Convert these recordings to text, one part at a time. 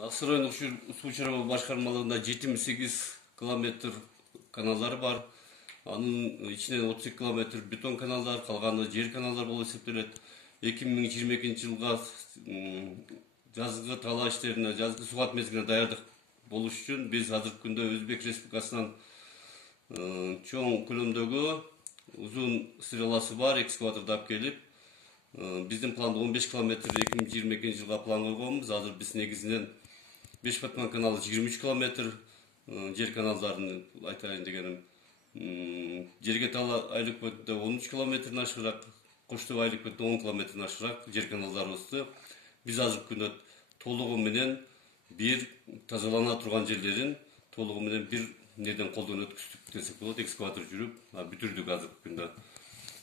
Asır Rayондук суу чарба башкармалыгында 78 километр каналдары бар. Анын ичинен 32 километр бетон каналдар, калганы жер каналдар болуп эсептелет. 2022 жылга жазгы талаа иштерине, жазгы сугат мезгилине даярдык болуш үчүн биз азыркы күндө Өзбек Республикасынан чоң көлөмдөгү узун стреласы бар экскаваторду алып келип, биздин планда 15 километр 2022 жылга план койгонбуз. Азыр биз негизинен Бешбатман каналы 23 километр, жер каналдарын айтайын дегеним. Жерге тала айлык бөтүндө 13 километрден ашыраак, Коштоо айлык бөтүндө 10 километрден ашыраак жер каналдарыбызды биз азыркы күндө толугу менен бир тазалана турган жерлерин толугу менен бир неден колдон өткүздүк десек болот. Экскаватор жүрүп, бүтүрдүк азыркы күндө.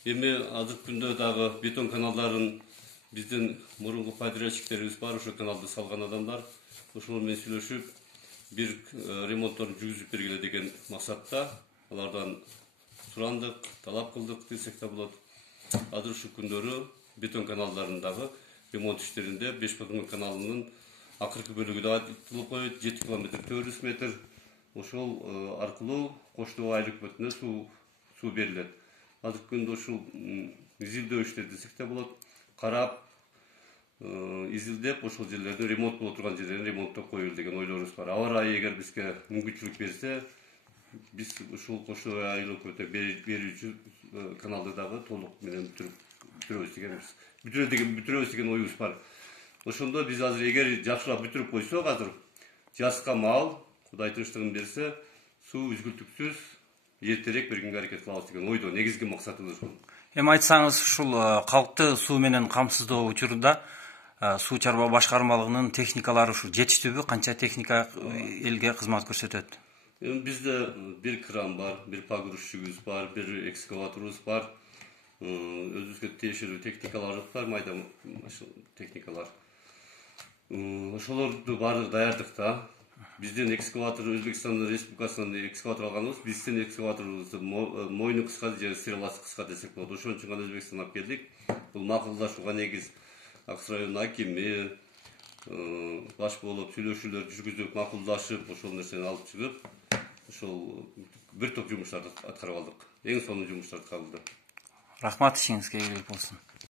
Эми азыркы күндө дагы бетон каналдарын биздин мурунку подрядчиктерибиз бар, ошо каналды салган адамдар. Ошолор менен сүйлөшүп, бир ремонтторун жүргүзүп бергиле деген максатта алардан сурандык, талап кылдык десек да болот. Азыр ушу күндөрү бетон каналдарындагы ремонт иштеринде Бешбатман каналынын акыркы бөлүгү да айтылып коет, 7 километр 400 метр. Ошол аркылуу Коштоо айлык бөтүнө суу берилет. Азыркы күндө ушул изилдөө иштери десек да болот. Карап, изилдеп, ошол жерлерде ремонт боло турган жерлерин ремонттоп коелу деген ойлорубуз бар. Аба ырайы эгер бизге мүмкүнчүлүк берсе, биз ушул Коштоо айлык бөтө берүүчү каналды дагы толук менен бүтүрөбүз деген оюбуз бар. Ошондо биз азыр эгер жакшылап бүтүрүп койсок, азыр жазга маал Кудай тынчтыгын берсе, суу үзгүлтүксүз эртерээк бергенге аракет кылабыз деген ойдо. Негизги максатыбыз бул. Эми айтсаңыз, ушул калкты суу менен камсыздоо учурунда суу чарба башкармалыгынын техникалары ушул жетиштүүбү? Канча техника элге кызмат көрсөтөт? Эми бизде бир кран бар, бир погрузчигибиз бар, бир экскаваторубуз бар. Өзүбүзгө тиешелүү техникаларыбыз бар, майда техникалар. Ошолорду баардыгы даярдыкта. Биздин экскаватор Өзбекстан Республикасынан экскаватор алганбыз. Биздин экскаваторубузду мойну кыска же стреласы кыска десек болот. Ошон үчүн гана Өзбекстандан алып келдик. Бул макулдашууга негиз Аксай районунун акими баш болуп сүйлөшүүлөр жүргүзүп, макулдашып, ошол нерсени алып чыгып, ошол бир топ жумуштарды аткарып алдык. Эң сонун жумуштарды кабылды. Рахмат, ишиңизге ийгилик болсун.